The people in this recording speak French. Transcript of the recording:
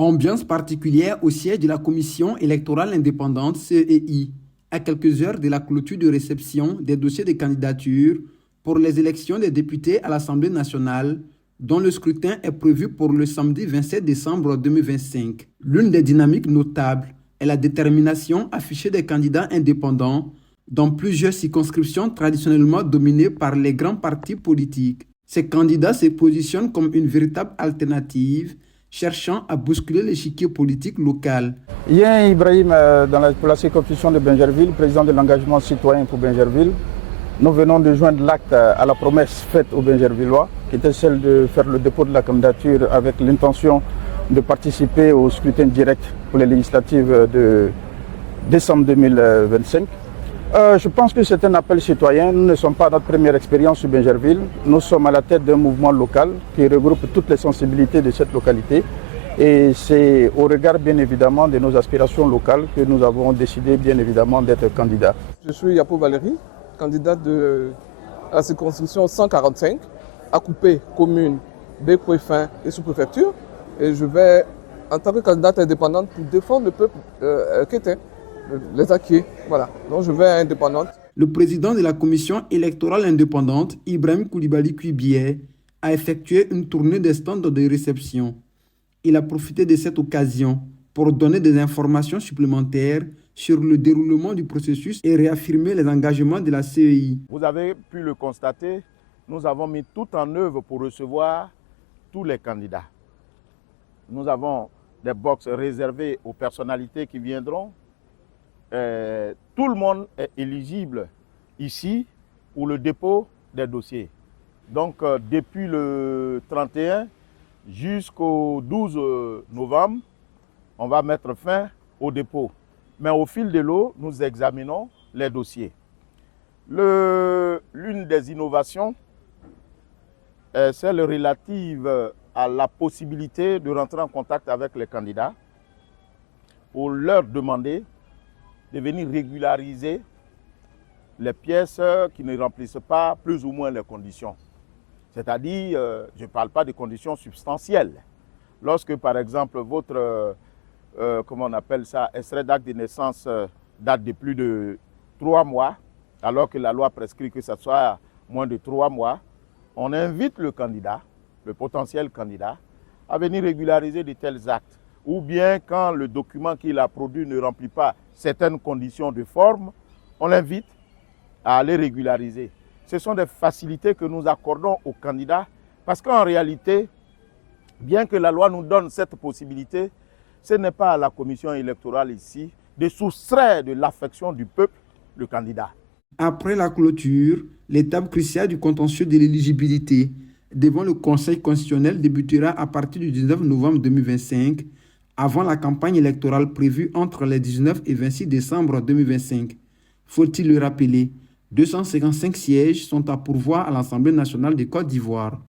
Ambiance particulière au siège de la Commission électorale indépendante CEI, à quelques heures de la clôture de réception des dossiers de candidature pour les élections des députés à l'Assemblée nationale, dont le scrutin est prévu pour le samedi 27 décembre 2025. L'une des dynamiques notables est la détermination affichée des candidats indépendants dans plusieurs circonscriptions traditionnellement dominées par les grands partis politiques. Ces candidats se positionnent comme une véritable alternative, cherchant à bousculer l'échiquier politique local. Yen Ibrahim, pour la circonscription de Bingerville, président de l'engagement citoyen pour Bingerville. Nous venons de joindre l'acte à la promesse faite aux Bingervillois, qui était celle de faire le dépôt de la candidature avec l'intention de participer au scrutin direct pour les législatives de décembre 2025. Je pense que c'est un appel citoyen. Nous ne sommes pas à notre première expérience sur Bingerville. Nous sommes à la tête d'un mouvement local qui regroupe toutes les sensibilités de cette localité. Et c'est au regard bien évidemment de nos aspirations locales que nous avons décidé bien évidemment d'être candidats. Je suis Yapo Valérie, candidat de la circonscription 145, à couper commune, Bécoué-Fin et sous-préfecture. Et je vais, en tant que candidate indépendante, pour défendre le peuple quétain, les acquis. Voilà. Donc je vais indépendante. Le président de la commission électorale indépendante, Ibrahim Koulibaly Kuibié, a effectué une tournée des stands de réception. Il a profité de cette occasion pour donner des informations supplémentaires sur le déroulement du processus et réaffirmer les engagements de la CEI. Vous avez pu le constater, nous avons mis tout en œuvre pour recevoir tous les candidats. Nous avons des box réservées aux personnalités qui viendront. Tout le monde est éligible ici pour le dépôt des dossiers. Donc depuis le 31 jusqu'au 12 novembre, on va mettre fin au dépôt. Mais au fil de l'eau, nous examinons les dossiers. L'une des innovations, c'est celle relative à la possibilité de rentrer en contact avec les candidats pour leur demander de venir régulariser les pièces qui ne remplissent pas plus ou moins les conditions. C'est-à-dire, je ne parle pas de conditions substantielles. Lorsque, par exemple, votre, comment on appelle ça, extrait d'acte de naissance date de plus de 3 mois, alors que la loi prescrit que ça soit moins de 3 mois, on invite le candidat, le potentiel candidat, à venir régulariser de tels actes. Ou bien quand le document qu'il a produit ne remplit pas certaines conditions de forme, on l'invite à aller régulariser. Ce sont des facilités que nous accordons aux candidats parce qu'en réalité, bien que la loi nous donne cette possibilité, ce n'est pas à la commission électorale ici de soustraire de l'affection du peuple le candidat. Après la clôture, l'étape cruciale du contentieux de l'éligibilité devant le Conseil constitutionnel débutera à partir du 19 novembre 2025, avant la campagne électorale prévue entre les 19 et 26 décembre 2025. Faut-il le rappeler, 255 sièges sont à pourvoir à l'Assemblée nationale de Côte d'Ivoire.